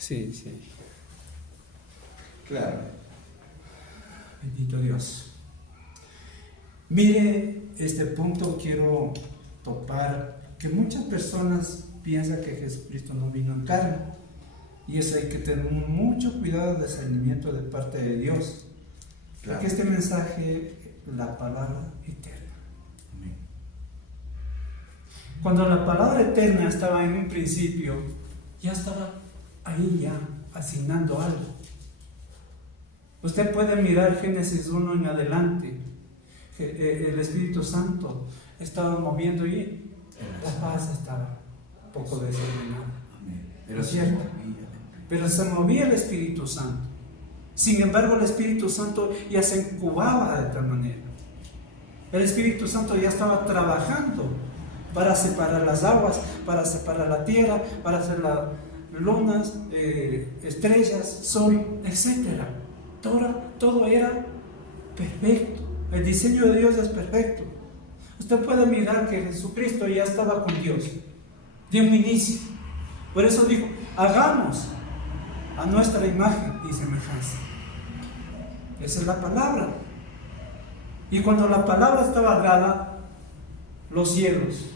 Sí, sí. Claro. Bendito Dios. Mire, este punto quiero topar, que muchas personas piensan que Jesucristo no vino en carne, y eso hay que tener mucho cuidado de discernimiento de parte de Dios, Claro. porque este mensaje, la palabra eterna. Amén. Cuando la palabra eterna estaba en un principio, ya estaba ahí ya asignando algo. Usted puede mirar Génesis 1 en adelante. El Espíritu Santo estaba moviendo y la paz estaba un poco desordenada. Amén. Pero cierto. Pero se movía el Espíritu Santo. Sin embargo, el Espíritu Santo ya se incubaba de tal manera. El Espíritu Santo ya estaba trabajando para separar las aguas, para separar la tierra, para hacer las lunas, estrellas, sol, etc. Todo era perfecto. El diseño de Dios es perfecto. Usted puede mirar que Jesucristo ya estaba con Dios de un inicio. Por eso dijo, hagamos a nuestra imagen y semejanza. Esa es la palabra. Y cuando la palabra estaba dada, los cielos,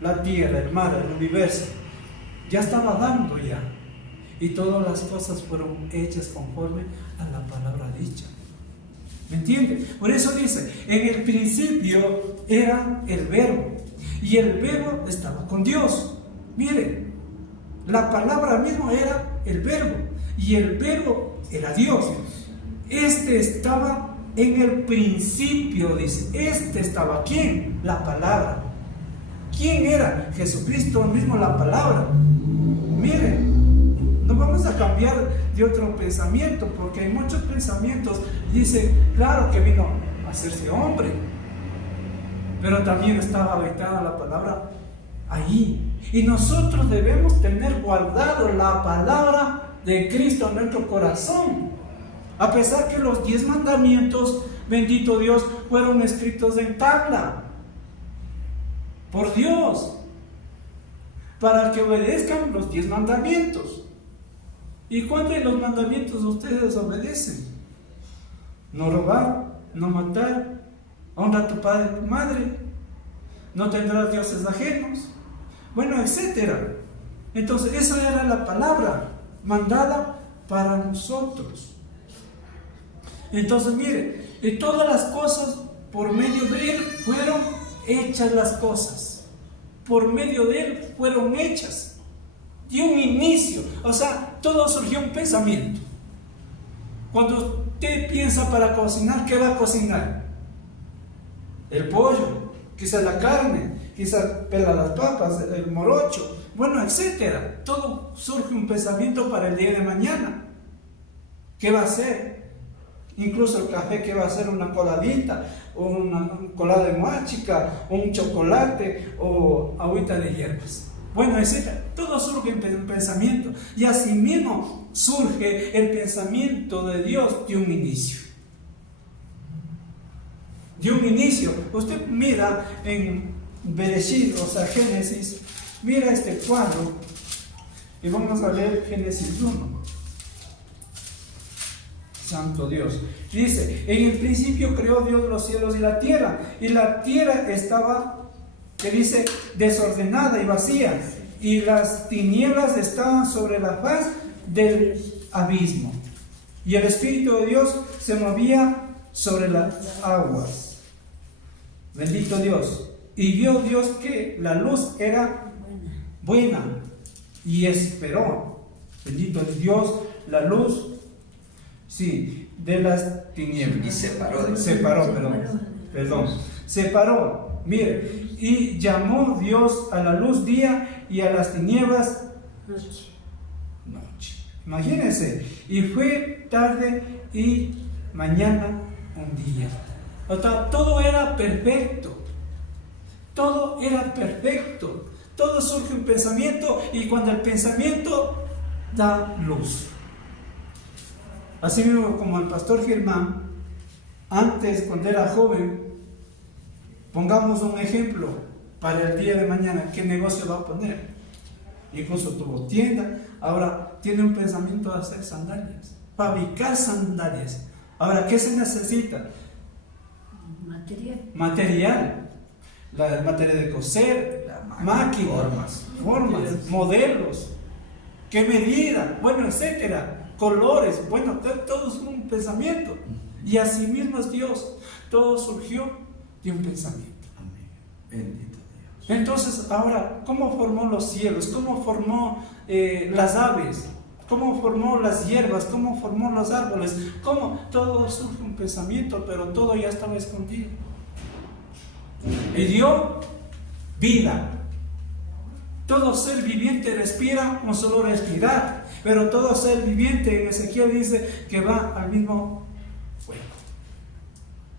la tierra, el mar, el universo, ya estaba dando ya. Y todas las cosas fueron hechas conforme a la palabra dicha. ¿Me entiende? Por eso dice, en el principio era el verbo, y el verbo estaba con Dios. Mire, la palabra misma era el verbo, y el verbo era Dios. Este estaba en el principio, dice. Este estaba, ¿quién? La palabra. ¿Quién era? Jesucristo mismo, la palabra. Miren, no vamos a cambiar de otro pensamiento, porque hay muchos pensamientos. Dice, claro que vino a hacerse hombre, pero también estaba habitada la palabra ahí. Y nosotros debemos tener guardado la palabra de Cristo en nuestro corazón. A pesar que los 10 mandamientos, bendito Dios, fueron escritos en tabla por Dios, para que obedezcan los 10 mandamientos. ¿Y cuántos de los mandamientos ustedes obedecen? No robar, no matar, honra a tu padre y tu madre, no tendrás dioses ajenos, bueno, etcétera. Entonces esa era la palabra mandada para nosotros. Entonces mire, y todas las cosas por medio de Él fueron hechas las cosas. Por medio de Él fueron hechas. De un inicio, o sea, todo surgió un pensamiento. Cuando usted piensa para cocinar, ¿qué va a cocinar? El pollo, quizás la carne, quizás pela las papas, el morocho, bueno, etcétera. Todo surge un pensamiento para el día de mañana. ¿Qué va a hacer? Incluso el café, ¿qué va a hacer? Una coladita, o una colada de machica, o un chocolate, o agüita de hierbas. Bueno, etcétera. Todo surge en pensamiento. Y así mismo surge el pensamiento de Dios de un inicio. De un inicio. Usted mira en Bereshit, o sea, Génesis, mira este cuadro, y vamos a leer Génesis 1. Santo Dios. Dice, en el principio creó Dios los cielos y la tierra estaba, que dice, desordenada y vacía, y las tinieblas estaban sobre la faz del abismo, y el Espíritu de Dios se movía sobre las aguas. Bendito Dios. Y vio Dios que la luz era buena, y esperó. Bendito Dios, la luz, sí, de las tinieblas. Y separó. Separó. Mire, y llamó Dios a la luz día y a las tinieblas noche. Imagínense. Y fue tarde y mañana un día. O sea, todo era perfecto. Todo era perfecto. Todo surge un pensamiento, y cuando el pensamiento da luz. Así mismo como el pastor Germán, antes, cuando era joven, pongamos un ejemplo para el día de mañana, ¿qué negocio va a poner? Incluso tuvo tienda, ahora tiene un pensamiento de hacer sandalias, fabricar sandalias. Ahora, ¿qué se necesita? Material. La materia de coser, máquinas, formas, modelos, qué medida, bueno, etcétera, colores, bueno, todo es un pensamiento. Y así mismo es Dios, todo surgió de un pensamiento. Amén. Bendito Dios. Entonces, ahora, ¿cómo formó los cielos? ¿Cómo formó las aves? ¿Cómo formó las hierbas? ¿Cómo formó los árboles? ¿Cómo? Todo surge un pensamiento, pero todo ya estaba escondido. Y dio vida. Todo ser viviente respira con solo respirar, pero todo ser viviente, en Ezequiel dice que va al mismo fuego.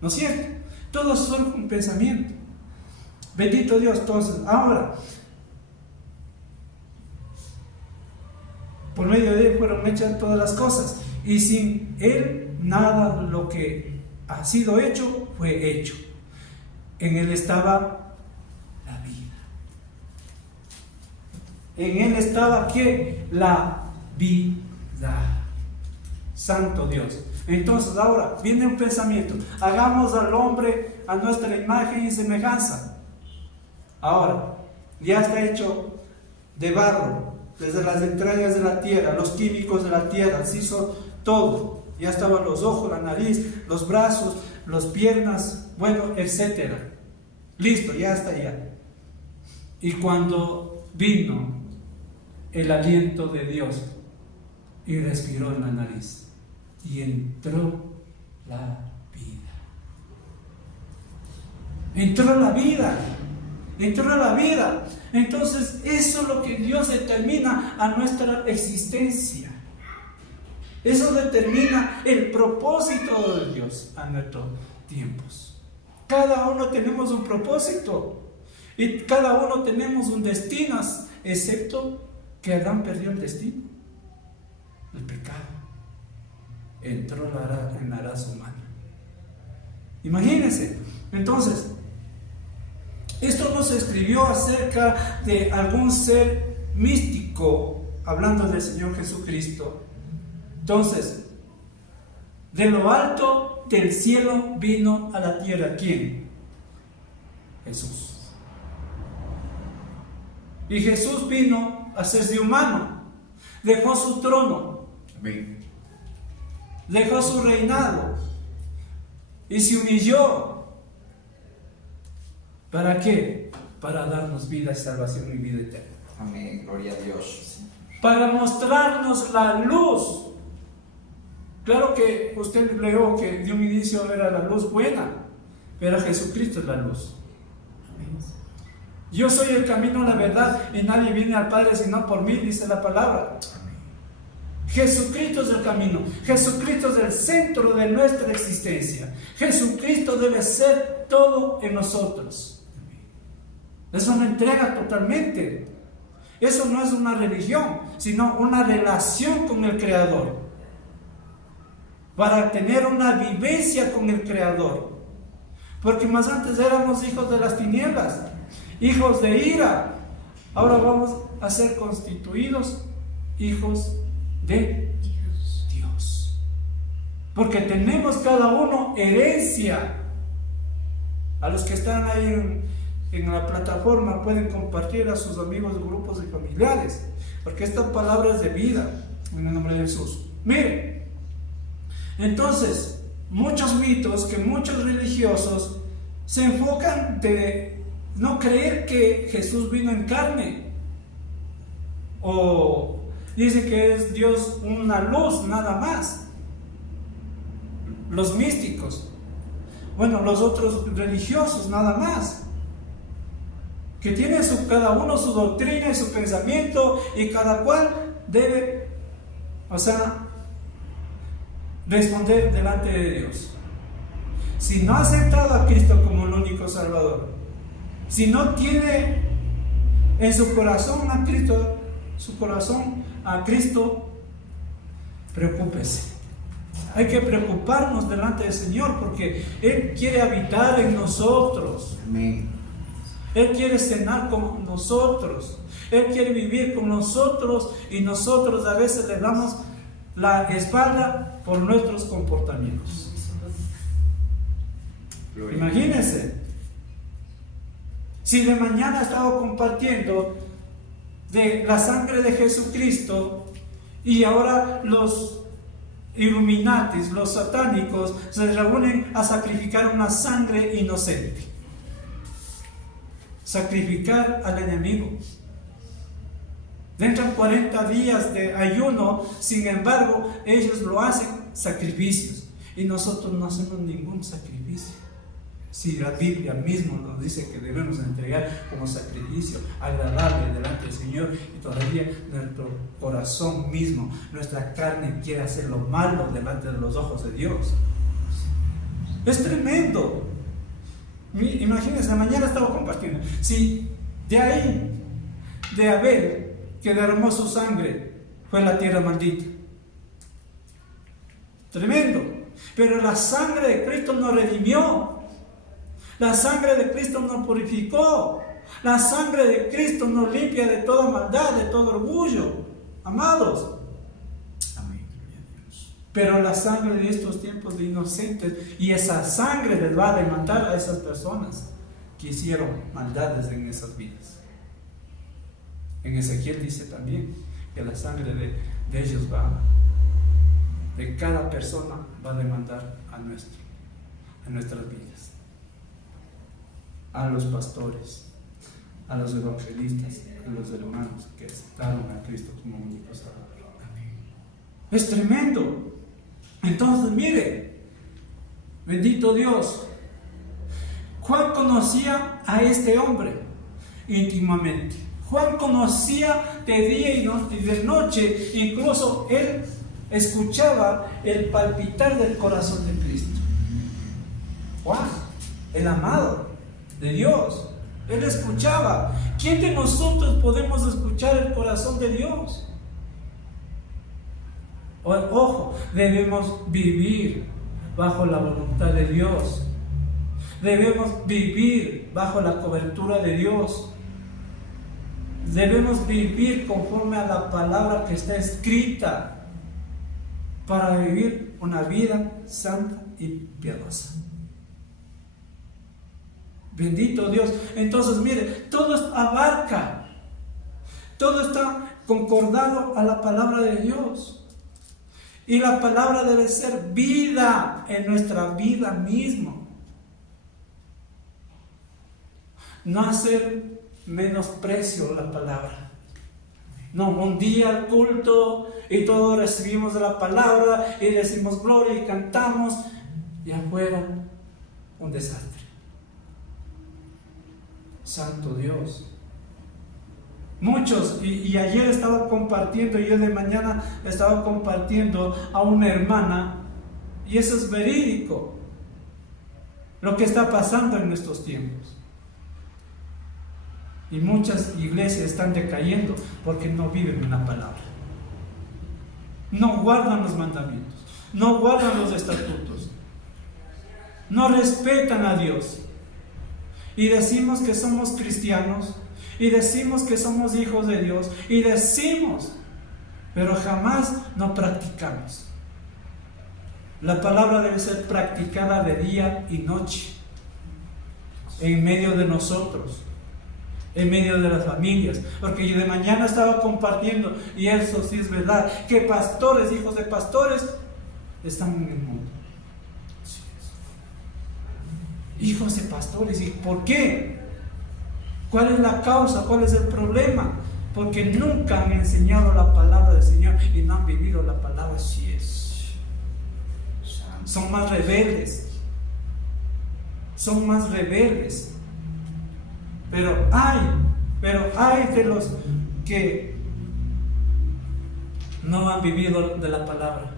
¿No es cierto? Todo surge un pensamiento. Bendito Dios. Entonces, ahora, por medio de Él fueron hechas todas las cosas, y sin Él nada de lo que ha sido hecho fue hecho. En Él estaba la vida. En Él estaba ¿qué? La vida. Santo Dios. Entonces ahora viene un pensamiento: hagamos al hombre a nuestra imagen y semejanza. Ahora, ya está hecho de barro, desde las entrañas de la tierra, los químicos de la tierra, se hizo todo. Ya estaban los ojos, la nariz, los brazos, las piernas, bueno, etcétera. Listo, ya está ya. Y cuando vino el aliento de Dios y respiró en la nariz y entró la vida. Entró la vida. Entró la vida. Entonces eso es lo que Dios determina a nuestra existencia. Eso determina el propósito de Dios a nuestros tiempos. Cada uno tenemos un propósito y cada uno tenemos un destino, excepto que Adán perdió el destino, el pecado. Entró en la raza humana. Imagínense. Entonces, esto no se escribió acerca de algún ser místico, hablando del Señor Jesucristo. Entonces, de lo alto del cielo vino a la tierra. ¿Quién? Jesús. Y Jesús vino a hacerse humano. Dejó su trono. Amén. Dejó su reinado. Y se humilló. ¿Para qué? Para darnos vida y salvación y vida eterna. Amén. Gloria a Dios. Para mostrarnos la luz. Claro que usted leyó que de un inicio era la luz buena, pero Jesucristo es la luz. Yo soy el camino, la verdad, y nadie viene al Padre sino por mí, dice la palabra. Jesucristo es el camino. Jesucristo es el centro de nuestra existencia. Jesucristo debe ser todo en nosotros. Es una entrega totalmente. Eso no es una religión, sino una relación con el Creador. Para tener una vivencia con el Creador. Porque más antes éramos hijos de las tinieblas, hijos de ira. Ahora vamos a ser constituidos hijos de Dios. Porque tenemos cada uno herencia. A los que están ahí en la plataforma pueden compartir a sus amigos, grupos y familiares. Porque esta palabra es de vida, en el nombre de Jesús. Miren. Entonces, muchos mitos que muchos religiosos se enfocan de no creer que Jesús vino en carne, o dicen que es Dios una luz nada más. Los místicos, bueno, los otros religiosos nada más, que tienen cada uno su doctrina y su pensamiento, y cada cual debe, responder delante de Dios. Si no ha aceptado a Cristo como el único Salvador, si no tiene en su corazón a Cristo, preocúpese. Hay que preocuparnos delante del Señor, porque Él quiere habitar en nosotros. Amén. Él quiere cenar con nosotros. Él quiere vivir con nosotros y nosotros a veces le damos la espalda por nuestros comportamientos. Imagínense, si de mañana estaba compartiendo de la sangre de Jesucristo y ahora los Illuminatis, los satánicos, se reúnen a sacrificar una sangre inocente, sacrificar al enemigo. Dentro de 40 días de ayuno, sin embargo, ellos lo hacen sacrificios y nosotros no hacemos ningún sacrificio. Si la Biblia mismo nos dice que debemos entregar como sacrificio agradable delante del Señor, y todavía nuestro corazón mismo, nuestra carne quiere hacer lo malo delante de los ojos de Dios. Es tremendo. Imagínense, mañana estaba compartiendo. Si de ahí, de Abel, que derramó su sangre, fue la tierra maldita. Tremendo. Pero la sangre de Cristo nos redimió. La sangre de Cristo nos purificó. La sangre de Cristo nos limpia de toda maldad, de todo orgullo. Amados. Amén. Gloria a Dios. Pero la sangre de estos tiempos de inocentes, y esa sangre les va a demandar a esas personas que hicieron maldades en esas vidas. En Ezequiel dice también que la sangre de ellos de cada persona va a demandar a nuestras vidas. A los pastores, a los evangelistas, a los hermanos que aceptaron a Cristo como único Salvador. Es tremendo. Entonces, mire, bendito Dios, Juan conocía a este hombre íntimamente. Juan conocía de día y de noche, incluso él escuchaba el palpitar del corazón de Cristo. Juan, el amado de Dios, él escuchaba. ¿Quién de nosotros podemos escuchar el corazón de Dios? Ojo, debemos vivir bajo la voluntad de Dios. Debemos vivir bajo la cobertura de Dios. Debemos vivir conforme a la palabra que está escrita para vivir una vida santa y piadosa. Bendito Dios. Entonces, mire, todo abarca, todo está concordado a la palabra de Dios. Y la palabra debe ser vida en nuestra vida misma. No hacer menosprecio a la palabra. No, un día al culto y todos recibimos la palabra y decimos gloria y cantamos, y afuera un desastre. Santo Dios. Muchos, y ayer estaba compartiendo, yo de mañana estaba compartiendo a una hermana, y eso es verídico, lo que está pasando en estos tiempos. Y muchas iglesias están decayendo porque no viven en la palabra, no guardan los mandamientos, no guardan los estatutos, no respetan a Dios. Y decimos que somos cristianos, y decimos que somos hijos de Dios, y decimos, pero jamás no practicamos. La palabra debe ser practicada de día y noche, en medio de nosotros, en medio de las familias. Porque yo de mañana estaba compartiendo, y eso sí es verdad, que pastores, hijos de pastores, están en el mundo. Hijos de pastores. ¿Y por qué? ¿Cuál es la causa? ¿Cuál es el problema? Porque nunca han enseñado la palabra del Señor y no han vivido la palabra. Así es. Son más rebeldes. Son más rebeldes. Pero hay de los que no han vivido de la palabra.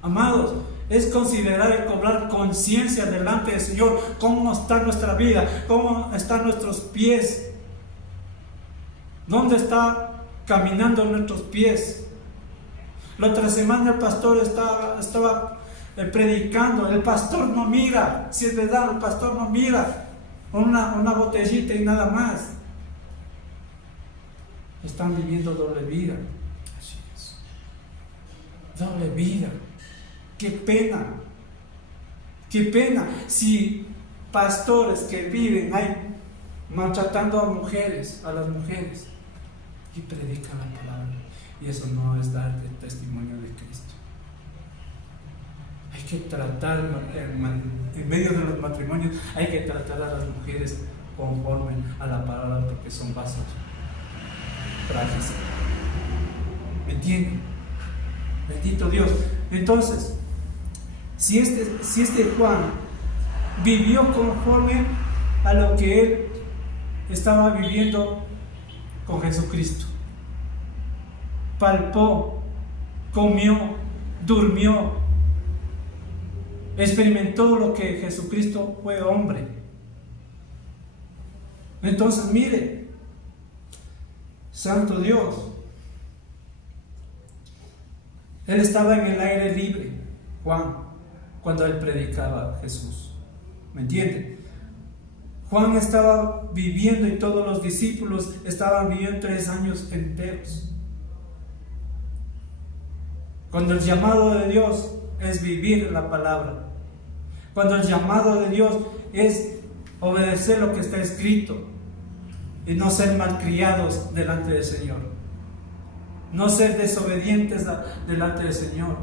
Amados, es considerar y cobrar conciencia delante del Señor cómo está nuestra vida, cómo están nuestros pies, dónde está caminando nuestros pies. La otra semana el pastor estaba predicando, el pastor no mira, si es verdad, el pastor no mira, una botellita y nada más. están viviendo doble vida. Así es. Doble vida. Qué pena. Qué pena si pastores que viven ahí maltratando a las mujeres, y predican la palabra. Y eso no es dar el testimonio de Cristo. Hay que tratar, en medio de los matrimonios, hay que tratar a las mujeres conforme a la palabra, porque son vasos frágiles. ¿Me entienden? Bendito Dios. Entonces, si este Juan vivió conforme a lo que él estaba viviendo con Jesucristo, palpó, comió, durmió, experimentó lo que Jesucristo fue hombre. Entonces mire, Santo Dios, él estaba en el aire libre, Juan, cuando él predicaba a Jesús. ¿Me entiende? Juan estaba viviendo y todos los discípulos estaban viviendo 3 años enteros. Cuando el llamado de Dios es vivir la palabra, cuando el llamado de Dios es obedecer lo que está escrito y no ser malcriados delante del Señor, no ser desobedientes delante del Señor.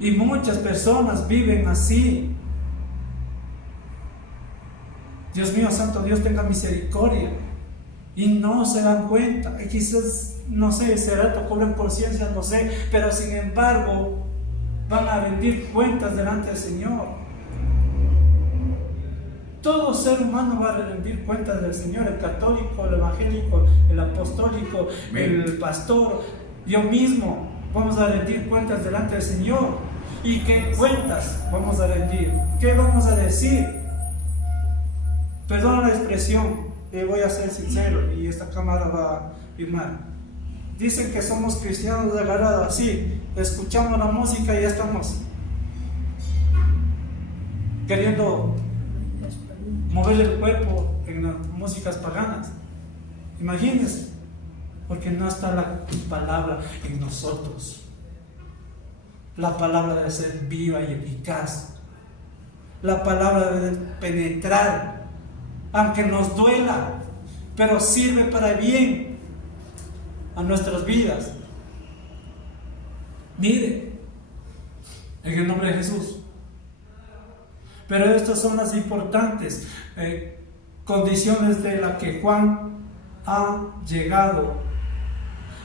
Y muchas personas viven así. Dios mío, Santo Dios, tenga misericordia. Y no se dan cuenta. Y quizás, no sé, será que cobran conciencia, no sé. Pero sin embargo, van a rendir cuentas delante del Señor. Todo ser humano va a rendir cuentas del Señor. El católico, el evangélico, el apostólico, el pastor, yo mismo. Vamos a rendir cuentas delante del Señor. ¿Y qué cuentas vamos a rendir? ¿Qué vamos a decir? Perdona la expresión, voy a ser sincero y esta cámara va a filmar. Dicen que somos cristianos de agarrado así, escuchamos la música y ya estamos queriendo mover el cuerpo en las músicas paganas. Imagínense, porque no está la palabra en nosotros. La palabra debe ser viva y eficaz. La palabra debe penetrar, aunque nos duela, pero sirve para bien a nuestras vidas. Mire, en el nombre de Jesús. Pero estas son las importantes condiciones de las que Juan ha llegado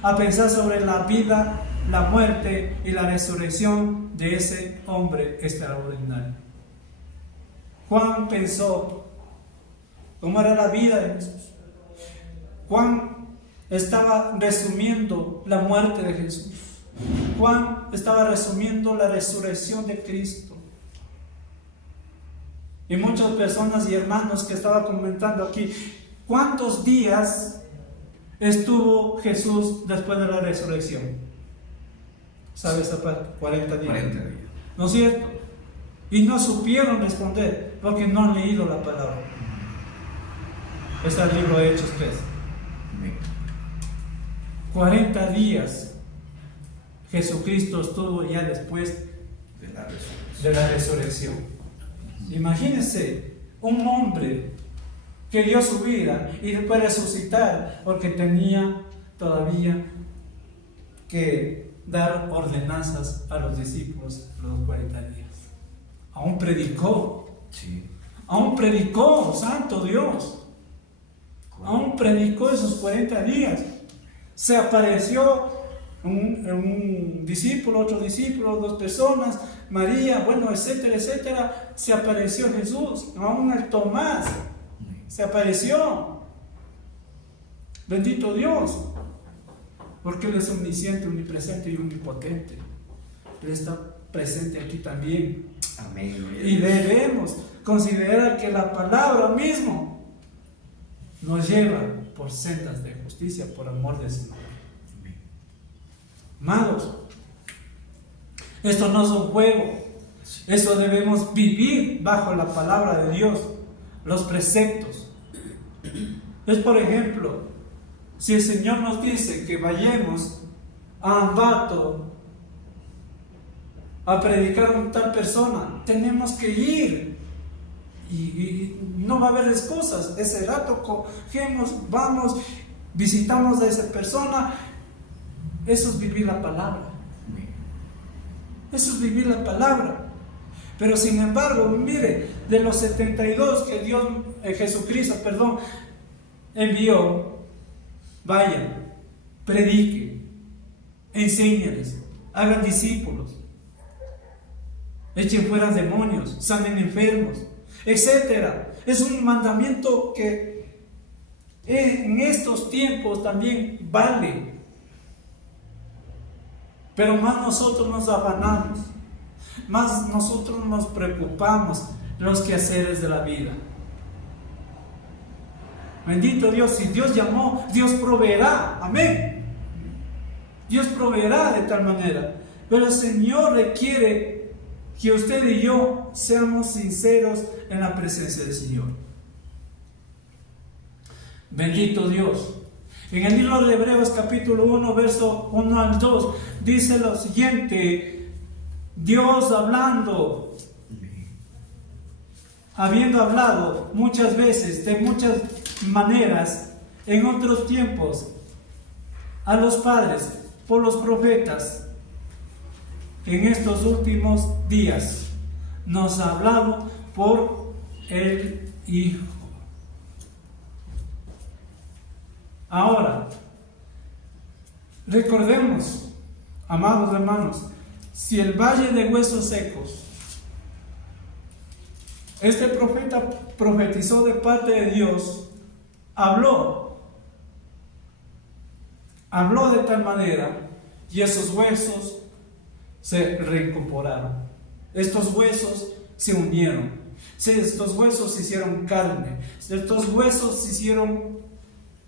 a pensar sobre la vida, la muerte y la resurrección de ese hombre extraordinario. Juan pensó cómo era la vida de Jesús. Juan estaba resumiendo la muerte de Jesús. Juan estaba resumiendo la resurrección de Cristo. Y muchas personas y hermanos que estaban comentando aquí, ¿cuántos días estuvo Jesús después de la resurrección? ¿Sabes esa parte? 40 días. 40 días. ¿No es cierto? Y no supieron responder porque no han leído la palabra. Es el libro de Hechos 3. 40 días Jesucristo estuvo ya después de la resurrección. Imagínense un hombre que dio su vida y después resucitar porque tenía todavía que dar ordenanzas a los discípulos los 40 días. Aún predicó. Sí. Aún predicó, santo Dios. Aún predicó esos 40 días. Se apareció un discípulo, otro discípulo, 2 personas, María, bueno, etcétera, etcétera. Se apareció Jesús. Aún el Tomás se apareció. Bendito Dios. Porque Él es omnisciente, omnipresente y omnipotente. Él está presente aquí también. Amén. Y debemos considerar que la palabra mismo nos lleva por sendas de justicia, por amor de su nombre. Amados, esto no es un juego. Eso debemos vivir bajo la palabra de Dios, los preceptos. Es, por ejemplo, Si el Señor nos dice que vayamos a Ambato a predicar a tal persona, tenemos que ir. Y no va a haber excusas. Ese rato cogemos, vamos, visitamos a esa persona. Eso es vivir la palabra. Eso es vivir la palabra. Pero sin embargo, mire, de los 72 que Jesucristo envió, vayan, prediquen, enséñales, hagan discípulos, echen fuera demonios, sanen enfermos, etcétera. Es un mandamiento que en estos tiempos también vale. Pero más nosotros nos afanamos, más nosotros nos preocupamos los quehaceres de la vida. Bendito Dios, si Dios llamó, Dios proveerá, amén. Dios proveerá de tal manera. Pero el Señor requiere que usted y yo seamos sinceros en la presencia del Señor. Bendito Dios. En el libro de Hebreos capítulo 1, verso 1 al 2, dice lo siguiente: Dios habiendo hablado muchas veces, de muchas maneras, en otros tiempos, a los padres, por los profetas, en estos últimos días, nos ha hablado por el Hijo. Ahora, recordemos, amados hermanos, si el valle de huesos secos, este profeta profetizó de parte de Dios, habló de tal manera, y esos huesos se reincorporaron, estos huesos se unieron, estos huesos se hicieron carne, estos huesos se hicieron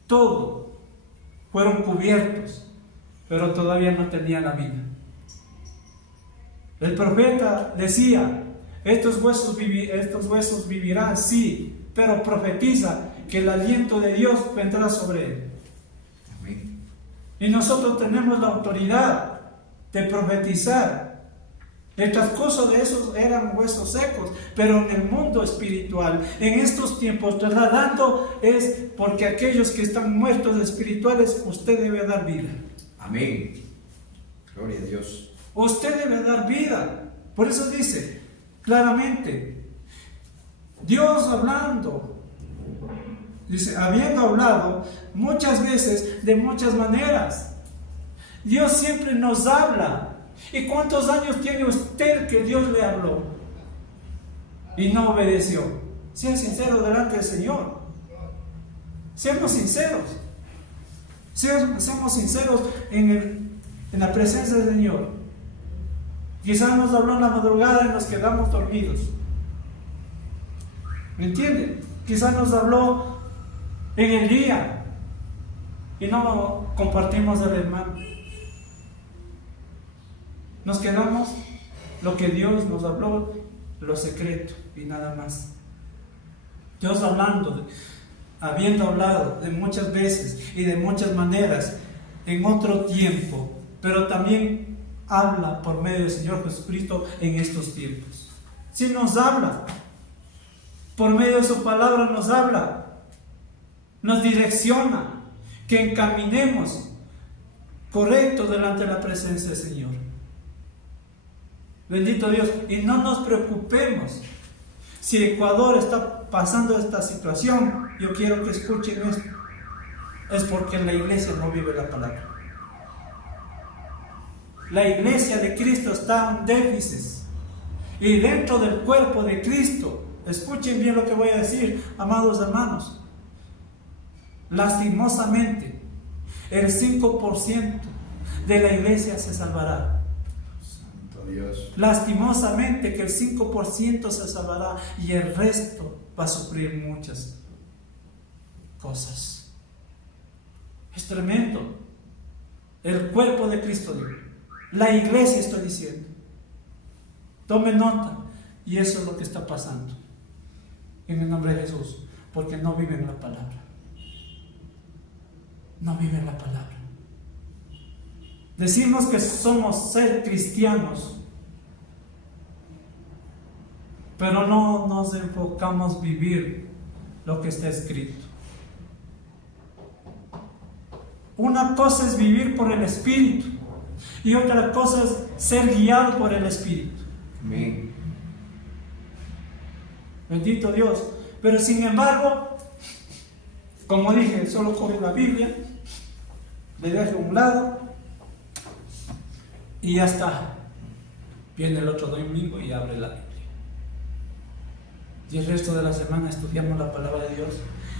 todo, fueron cubiertos, pero todavía no tenían la vida. El profeta decía: estos huesos vivirán, sí, pero profetiza que el aliento de Dios vendrá sobre él. Amén. Y nosotros tenemos la autoridad de profetizar. El transcurso de esos eran huesos secos, pero en el mundo espiritual, en estos tiempos, trasladando es porque aquellos que están muertos espirituales, usted debe dar vida. Amén. Gloria a Dios. Usted debe dar vida. Por eso dice claramente, Dios hablando, dice, habiendo hablado muchas veces, de muchas maneras. Dios siempre nos habla. ¿Y cuántos años tiene usted que Dios le habló y no obedeció? Sean sinceros delante del Señor. Seamos sinceros. Seamos sinceros en la presencia del Señor. Quizás nos habló en la madrugada y nos quedamos dormidos. ¿Me entienden? Quizás nos habló en el día y no compartimos el hermano. Nos quedamos lo que Dios nos habló, lo secreto y nada más. Dios habiendo hablado de muchas veces y de muchas maneras en otro tiempo, pero también habla por medio del Señor Jesucristo en estos tiempos. Si nos habla, por medio de su palabra nos habla, nos direcciona, que encaminemos correcto delante de la presencia del Señor. Bendito Dios. Y no nos preocupemos si Ecuador está pasando esta situación. Yo quiero que escuchen esto. Es porque la iglesia no vive la palabra. La iglesia de Cristo está en déficit. Y dentro del cuerpo de Cristo, escuchen bien lo que voy a decir, amados hermanos, lastimosamente el 5% de la iglesia se salvará. Dios. Lastimosamente que el 5% se salvará y el resto va a sufrir muchas cosas. Es tremendo. El cuerpo de Cristo, la iglesia, estoy diciendo. Tome nota. Y eso es lo que está pasando en el nombre de Jesús, porque no viven la palabra. no viven la palabra. Decimos que somos ser cristianos, pero no nos enfocamos a vivir lo que está escrito. Una cosa es vivir por el Espíritu y otra cosa es ser guiado por el Espíritu. Amén. Bendito Dios. Pero sin embargo, como dije, solo coge la Biblia, le deja a un lado y ya está. Viene el otro domingo y abre la Biblia. Y el resto de la semana estudiamos la palabra de Dios.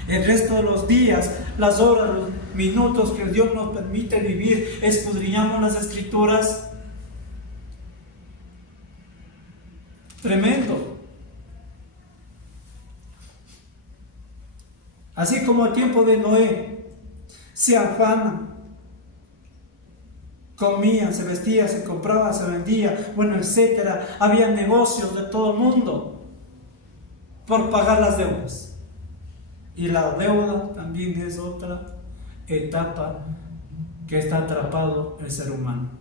El resto de los días, las horas, los minutos que Dios nos permite vivir, escudriñamos las Escrituras. Tremendo. Así como el tiempo de Noé, se afanan, comían, se vestían, se compraban, se vendían, bueno, etcétera. Había negocios de todo el mundo por pagar las deudas. Y la deuda también es otra etapa que está atrapado el ser humano.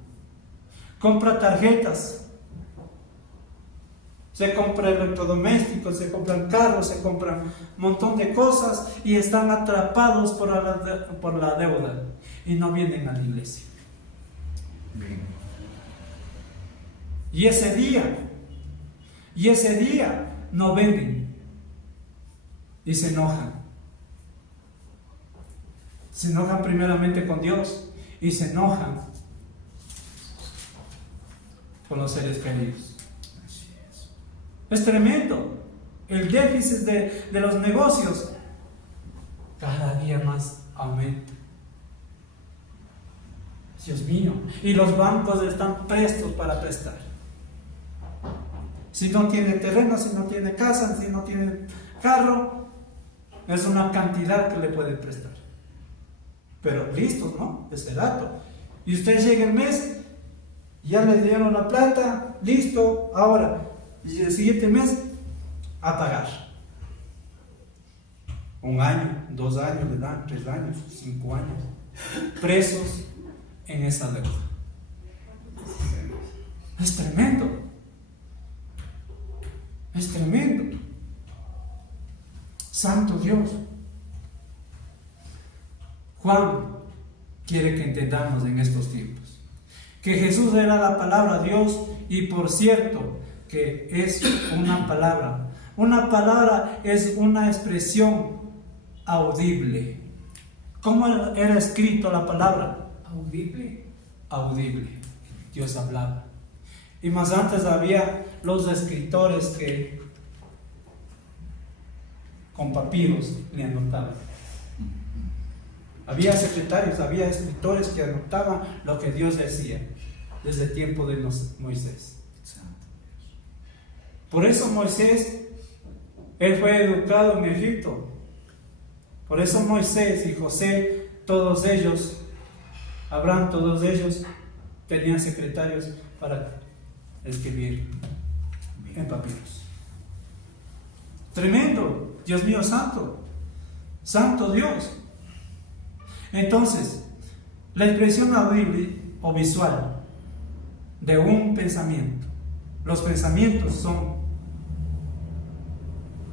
Compra tarjetas, se compra electrodomésticos, se compran carros, se compran un montón de cosas y están atrapados por la deuda y no vienen a la iglesia. Amén. Y ese día no venden y se enojan. Se enojan primeramente con Dios y se enojan con los seres queridos. Así es. Es tremendo. El déficit de los negocios cada día más aumenta. Dios mío. Y los bancos están prestos para prestar. Si no tiene terreno, si no tiene casa, si no tiene carro, es una cantidad que le puede prestar. Pero listos, ¿no? Ese dato. Y usted llega el mes, ya le dieron la plata, listo, ahora, y el siguiente mes, a pagar. 1 año, 2 años le dan, 3 años, 5 años, presos en esa deuda. Es tremendo. Es tremendo. Santo Dios. Juan quiere que entendamos en estos tiempos que Jesús era la palabra de Dios, y por cierto que es una palabra. Una palabra es una expresión audible. ¿Cómo era escrito la palabra? Audible. Audible. Dios hablaba. Y más antes había los escritores que con papiros le anotaban. Había secretarios, había escritores que anotaban lo que Dios decía desde el tiempo de Moisés. Por eso Moisés, él fue educado en Egipto. Por eso Moisés y José, todos ellos, Abraham, todos ellos tenían secretarios para escribir en papiros. Tremendo, Dios mío santo, santo Dios. Entonces, la expresión audible o visual de un pensamiento. Los pensamientos son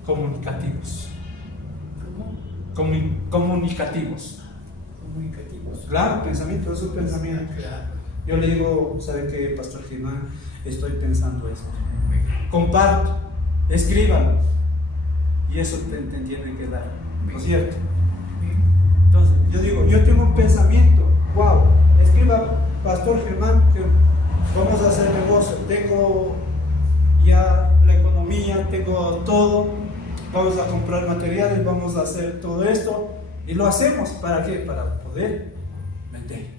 comunicativos. Comunicativos. Claro, pensamiento es un pensamiento. Yo le digo, ¿sabe qué, Pastor Germán? Estoy pensando esto. Comparto, escriban. Y eso te tiene que dar, ¿no es cierto? Entonces, yo digo, yo tengo un pensamiento, wow, escriba, Pastor Germán, que vamos a hacer negocio, tengo ya la economía, tengo todo, vamos a comprar materiales, vamos a hacer todo esto, y lo hacemos, ¿para qué? Para poder vender.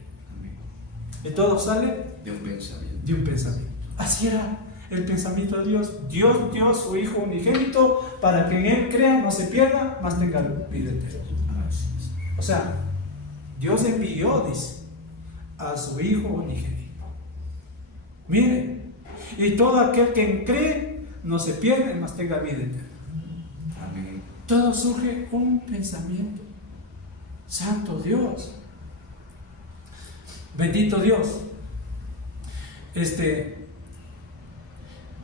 Y todo sale de un pensamiento. De un pensamiento. Así era el pensamiento de Dios. Dios dio a su Hijo unigénito para que en Él crea, no se pierda, mas tenga vida eterna. O sea, Dios envió, dice, a su Hijo unigénito. Mire, y todo aquel que cree no se pierde, mas tenga vida eterna. Amén. Todo surge un pensamiento. Santo Dios. Bendito Dios.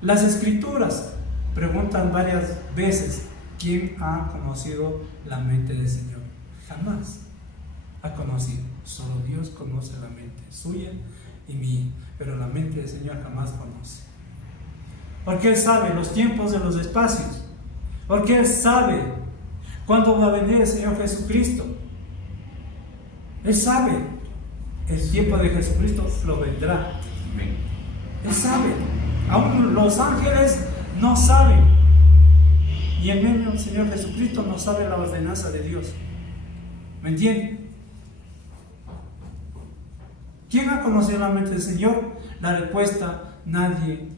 Las escrituras preguntan varias veces: ¿quién ha conocido la mente del Señor? Jamás ha conocido. Solo Dios conoce la mente suya y mía, pero la mente del Señor jamás conoce. Porque Él sabe los tiempos de los espacios. Porque Él sabe cuándo va a venir el Señor Jesucristo. Él sabe el tiempo de Jesucristo lo vendrá. Él sabe. Aún los ángeles no saben. Y en medio del Señor Jesucristo no sabe la ordenanza de Dios. ¿Me entienden? ¿Quién ha conocido la mente del Señor? La respuesta: nadie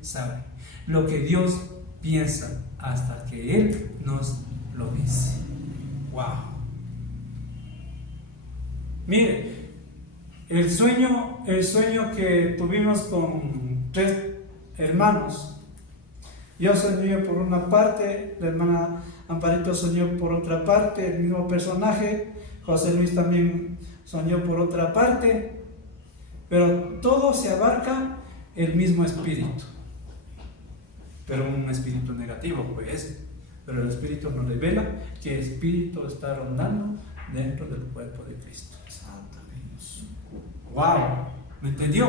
sabe. Lo que Dios piensa hasta que Él nos lo dice. ¡Wow! Mire, el sueño que tuvimos con 3 hermanos. Yo soñé por una parte, la hermana Amparito soñó por otra parte, el mismo personaje. José Luis también soñó por otra parte, pero todo se abarca el mismo espíritu, pero un espíritu negativo, pues. Pero el espíritu nos revela que el espíritu está rondando dentro del cuerpo de Cristo. Santo Dios. ¡Wow! ¿Me entendió?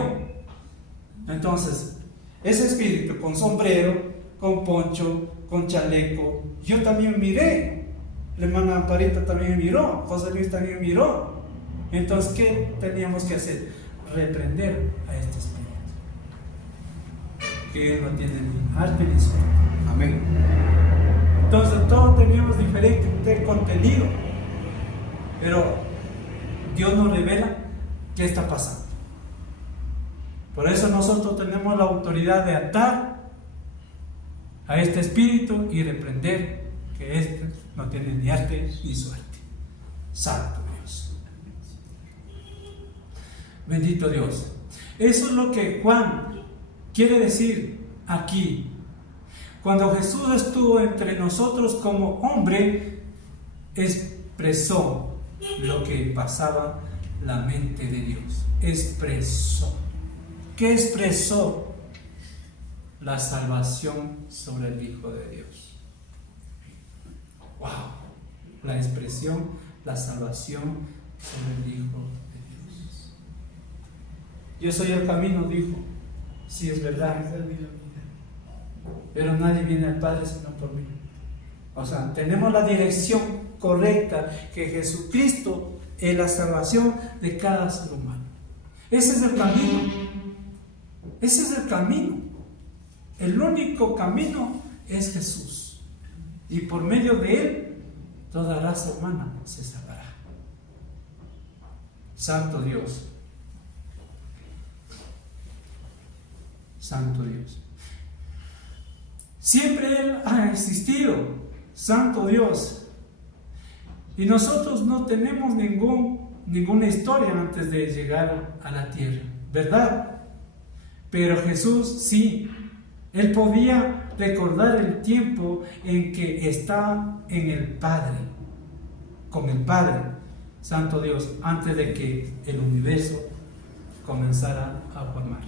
Entonces, ese espíritu con sombrero, con poncho, con chaleco, yo también miré. La hermana Amparita también miró, José Luis también miró. Entonces, ¿qué teníamos que hacer? Reprender a este espíritu, que no tiene ni arte ni suerte. Amén. Entonces, todos teníamos diferente contenido, pero Dios nos revela qué está pasando. Por eso nosotros tenemos la autoridad de atar a este espíritu y reprender que este no tiene ni arte ni suerte. Santo Dios. Bendito Dios. Eso es lo que Juan quiere decir aquí. Cuando Jesús estuvo entre nosotros como hombre, expresó lo que pasaba la mente de Dios. Expresó. ¿Qué expresó? La salvación sobre el Hijo de Dios. ¡Wow! La expresión, la salvación sobre el Hijo de Dios. Yo soy el camino, dijo. Sí, es verdad. Pero nadie viene al Padre sino por mí. O sea, tenemos la dirección correcta, que Jesucristo es la salvación de cada ser humano. Ese es el camino. Ese es el camino. El único camino es Jesús. Y por medio de Él, toda raza humana se salvará. Santo Dios. Santo Dios. Siempre Él ha existido, Santo Dios. Y nosotros no tenemos ninguna historia antes de llegar a la tierra, ¿verdad? Pero Jesús sí. Él podía recordar el tiempo en que estaba en el Padre, con el Padre, Santo Dios, antes de que el universo comenzara a formar.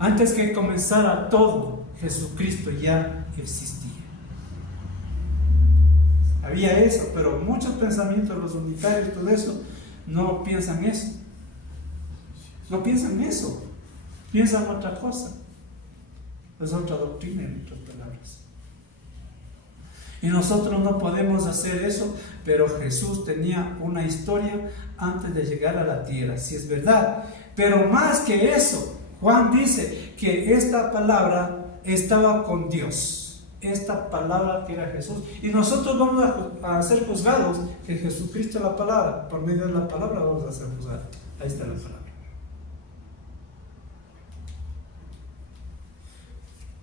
Antes que comenzara todo, Jesucristo ya existía. Había eso, pero muchos pensamientos de los unitarios, todo eso, no piensan eso. No piensan eso. Piensan otra cosa. Es otra doctrina, en otras palabras. Y nosotros no podemos hacer eso, pero Jesús tenía una historia antes de llegar a la tierra, si es verdad. Pero más que eso, Juan dice que esta palabra estaba con Dios. Esta palabra que era Jesús. Y nosotros vamos a ser juzgados que Jesucristo es la palabra. Por medio de la palabra vamos a ser juzgados. Ahí está la palabra.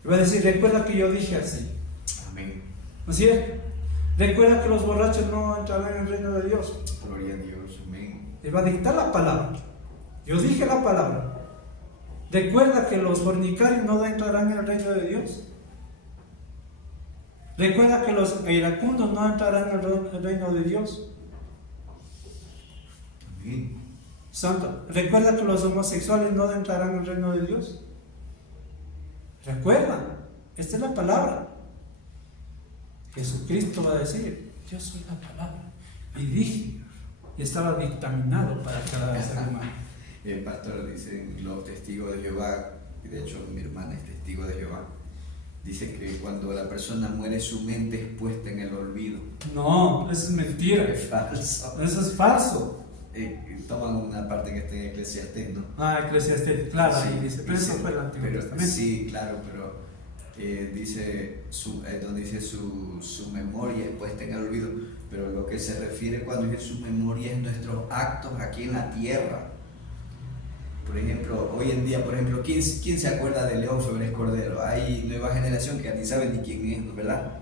Va a decir, recuerda que yo dije así. Amén. ¿No es cierto? Recuerda que los borrachos no entrarán en el reino de Dios. Gloria a Dios. Amén. Él va a dictar la palabra. Yo dije la palabra. Recuerda que los fornicarios no entrarán en el reino de Dios. Recuerda que los iracundos no entrarán en el reino de Dios. Amén. Santo. ¿Recuerda que los homosexuales no entrarán en el reino de Dios? Recuerda, esta es la palabra. Jesucristo va a decir, yo soy la palabra. Y dije, y estaba dictaminado para cada ser humano. El pastor dice, los testigos de Jehová, y de hecho mi hermana es testigo de Jehová, dice que cuando la persona muere su mente es puesta en el olvido. No, eso es mentira. Es falso. Eso es falso. Toman una parte que está en Eclesiastés, ¿no? Eclesiastés, claro, Sí, ahí dice, pero eso fue el Antiguo Testamento. Sí, claro, pero dice donde dice su memoria es puesta en el olvido, pero lo que se refiere cuando dice su memoria es nuestros actos aquí en la tierra. Por ejemplo, hoy en día, ¿quién se acuerda de León Febres Cordero? Hay nueva generación que ni sabe ni quién es, ¿verdad?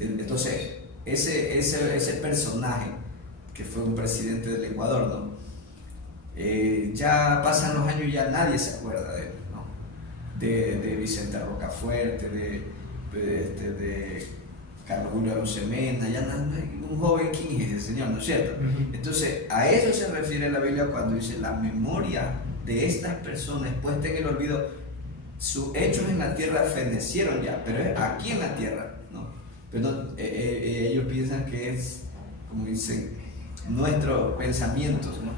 Entonces, ese personaje que fue un presidente del Ecuador, ¿no? Ya pasan los años y ya nadie se acuerda de él, ¿no? De Vicente Rocafuerte, de Carlos Julio Arosemena, ya un joven, ¿quién es el Señor? ¿No es cierto? Entonces, a eso se refiere la Biblia cuando dice la memoria de estas personas puesta en el olvido, sus hechos en la tierra fenecieron ya, pero es aquí en la tierra, ¿no? Pero ellos piensan que es, como dicen, nuestros pensamientos, ¿no?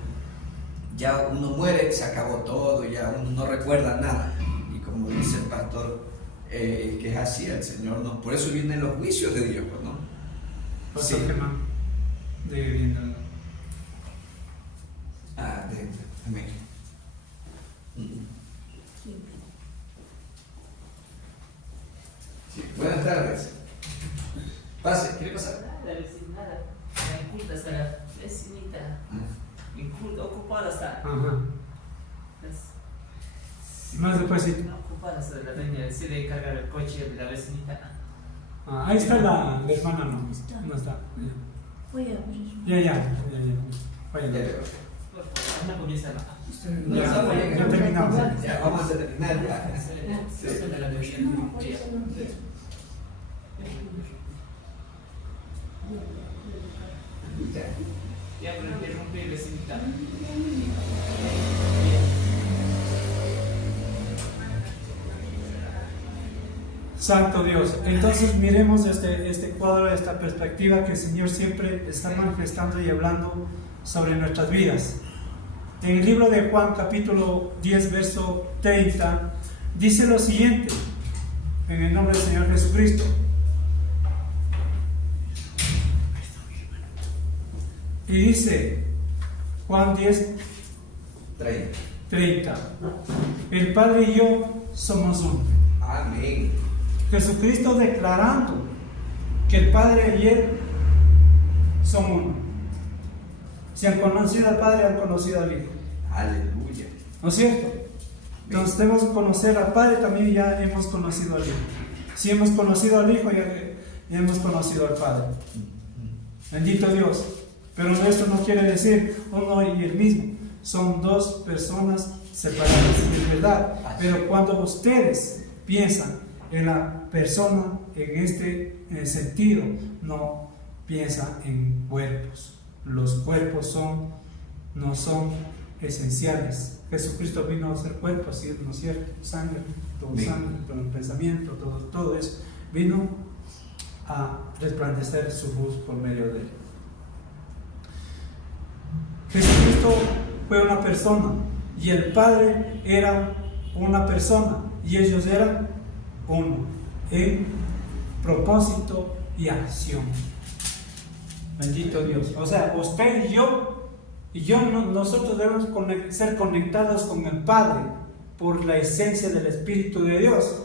Ya uno muere, se acabó todo, ya uno no recuerda nada. Y como dice el pastor, que es así, el Señor no. Por eso vienen los juicios de Dios, ¿no? Pastor, Sí. ¿qué más? De Amén. Sí. Buenas tardes. Pase, ¿quiere pasar? Nada. Inculta está la vecinita. Inculta, ocupada está. Ajá. Más despuésito. Ocupada está la doña. Se le cargar el coche de la vecinita. Ahí está la hermana, no está. Voy a abrir. Ya. Vaya. Por favor, una comienza la. Ya terminamos. Ya, vamos a terminar ya. Se suena la bebida. Ya, pero interrumpí, vecinita. Santo Dios. Entonces miremos este cuadro, esta perspectiva que el Señor siempre está manifestando y hablando sobre nuestras vidas. En el libro de Juan, capítulo 10, verso 30, dice lo siguiente, en el nombre del Señor Jesucristo. Y dice, Juan 10, 30, el Padre y yo somos uno. Amén. Jesucristo declarando que el Padre y Él son uno. Si han conocido al Padre, han conocido al Hijo. Aleluya. ¿No es cierto? Entonces debemos conocer al Padre, también ya hemos conocido al Hijo. Si hemos conocido al Hijo, ya hemos conocido al Padre. Bendito Dios. Pero esto no quiere decir uno y el mismo. Son dos personas separadas, es verdad. Pero cuando ustedes piensan en la persona en el sentido, no piensan en cuerpos. Los cuerpos no son esenciales. Jesucristo vino a ser cuerpo, ¿sí? ¿No es cierto? Sangre, todo el pensamiento, todo eso. Vino a resplandecer su luz por medio de él. Jesucristo fue una persona y el Padre era una persona y ellos eran uno en propósito y acción. Bendito Dios. O sea, usted y yo nosotros debemos ser conectados con el Padre por la esencia del Espíritu de Dios.